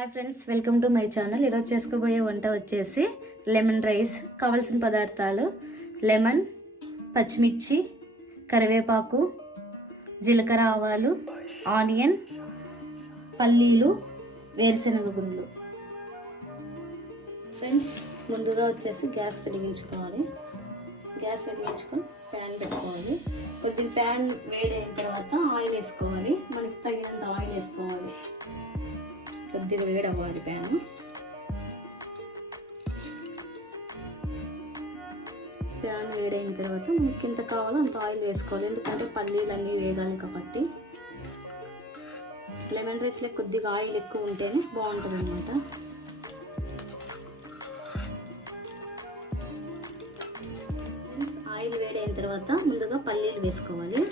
Hi friends welcome to my channel ఈరోజు చేసుకోబోయే వంట వచ్చేసి లెమన్ రైస్ కావాల్సిన పదార్థాలు లెమన్ పచ్చిమిర్చి కరివేపాకు జీలకర్ర ఆవాలు ఆనియన్ పల్లీలు వేరుశనగ గుండ్లు ఫ్రెండ్స్ ముందుగా వచ్చేసి గ్యాస్ వెలిగించుకోవాలి. గ్యాస్ వెలిగించుకొని ప్యాన్ పెట్టుకోవాలి. కొద్దిగా ప్యాన్ వేడైన తర్వాత ఆయిల్ వేసుకోవాలి. కొద్దిగా వేడి ప్యాన్ ప్యాన్ వేడైన తర్వాత మనకి ఎంత కావాలో అంత ఆయిల్ వేసుకోవాలి. ఎందుకంటే పల్లీలు అన్నీ వేగాలి కాబట్టి. లెమన్ రైస్లో కొద్దిగా ఆయిల్ ఎక్కువ ఉంటేనే బాగుంటుంది అనమాట ఆయిల్ వేడైన తర్వాత ముందుగా పల్లీలు వేసుకోవాలి.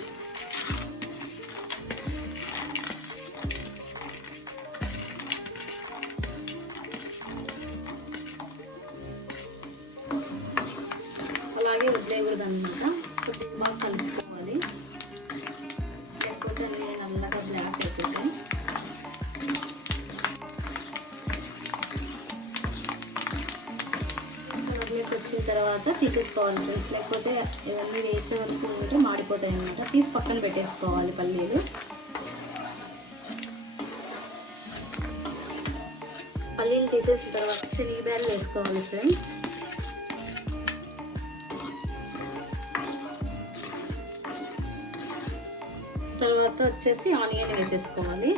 అలాగే అనమాట కొద్దిగా బాగా కలుపుకోవాలి. లేకపోతే నల్లగా బ్లాక్ అయిపోతాయి. వచ్చిన తర్వాత తీసేసుకోవాలి ఫ్రెండ్స్ లేకపోతే ఇవన్నీ వేసే వరకు ఉంటే మాడిపోతాయి అనమాట తీసి పక్కన పెట్టేసుకోవాలి పల్లీలు. పల్లీలు తీసేసిన తర్వాత శనగబ్యాలు వేసుకోవాలి ఫ్రెండ్స్ తర్వాత వచ్చేసి ఆనియన్ వేసేసుకోవాలి.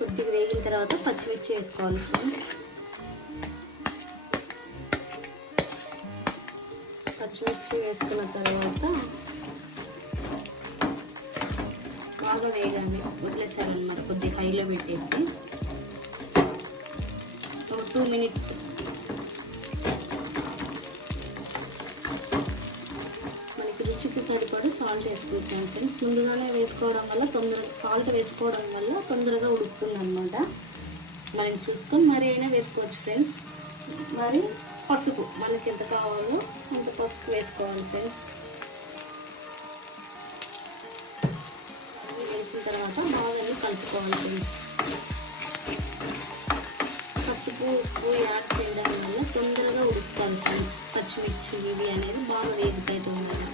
కొద్దిగా వేగిన తర్వాత పచ్చిమిర్చి వేసుకోవాలి ఫ్రెండ్స్. పచ్చిమిర్చి వేసుకున్న తర్వాత బాగా వేగండి వదిలేసారనమాట కొద్దిగా హైలో పెట్టేసి. ఒక టూ మినిట్స్. మనకి రుచికి సరిపడి సాల్ట్ వేసుకుంటాం ఫ్రెండ్స్. ముందుగానే వేసుకోవడం వల్ల తొందరగా సాల్ట్ వేసుకోవడం వల్ల తొందరగా ఉడుకుతుంది అనమాట మనం చూసుకొని మరి అయినా వేసుకోవచ్చు ఫ్రెండ్స్. మరి పసుపు మనకి ఎంత కావాలో వేసుకోవాలి ఫ్రెండ్స్ వేసిన తర్వాత బాగా కలుపుకోవాలి ఫ్రెండ్స్ పసుపు ఉప్పు యాడ్ చేయడం వల్ల తొందరగా ఉడుకుతాను ఫ్రెండ్స్ పచ్చిమిర్చి ఇవి అనేది బాగా వేగుతాయి తొందరగా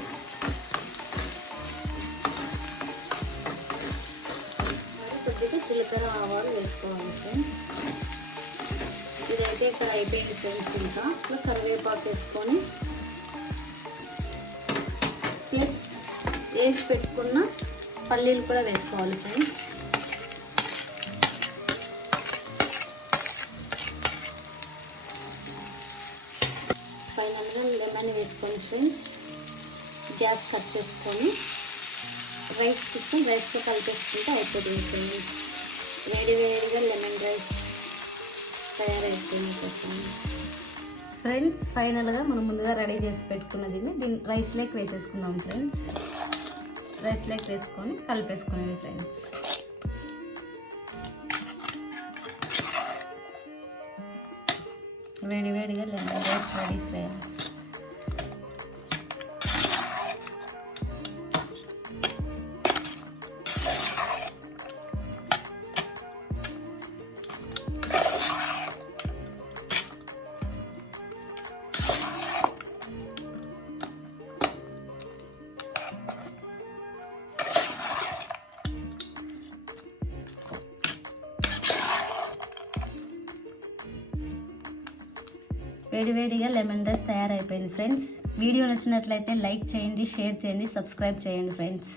కొద్దిగా జీలకర్ర ఆవాలు వేసుకోవాలి ఫ్రెండ్స్ ఇదైతే ఇక్కడ అయిపోయింది ఫ్రెండ్స్ ఇంకా కరివేపాకు వేసుకొని ప్లస్ వేసి పెట్టుకున్న పల్లీలు కూడా వేసుకోవాలి ఫ్రెండ్స్. ఫైనల్గా లెమన్ వేసుకోండి ఫ్రెండ్స్. గ్యాస్ కట్ చేసుకొని రైస్ తీసుకొని రైస్తో కలిపేసుకుంటే అయిపోతుంది ఫ్రెండ్స్. వేడి వేడిగా లెమన్ రైస్ తయారైపోయింది ఫ్రెండ్స్ ఫైనల్గా మనం ముందుగా రెడీ చేసి పెట్టుకున్నది దీన్ని రైస్ లేక్ వేసేసుకుందాం ఫ్రెండ్స్. రైస్ లేక్ వేసుకొని కలిపేసుకునేది ఫ్రెండ్స్. వేడి వేడిగా లెమన్ రైస్ రెడీ ఫ్రెండ్స్. వేడివేడిగా లెమన్ రైస్ తయారైపోయింది ఫ్రెండ్స్ వీడియో నచ్చినట్లయితే లైక్ చేయండి షేర్ చేయండి సబ్స్క్రైబ్ చేయండి ఫ్రెండ్స్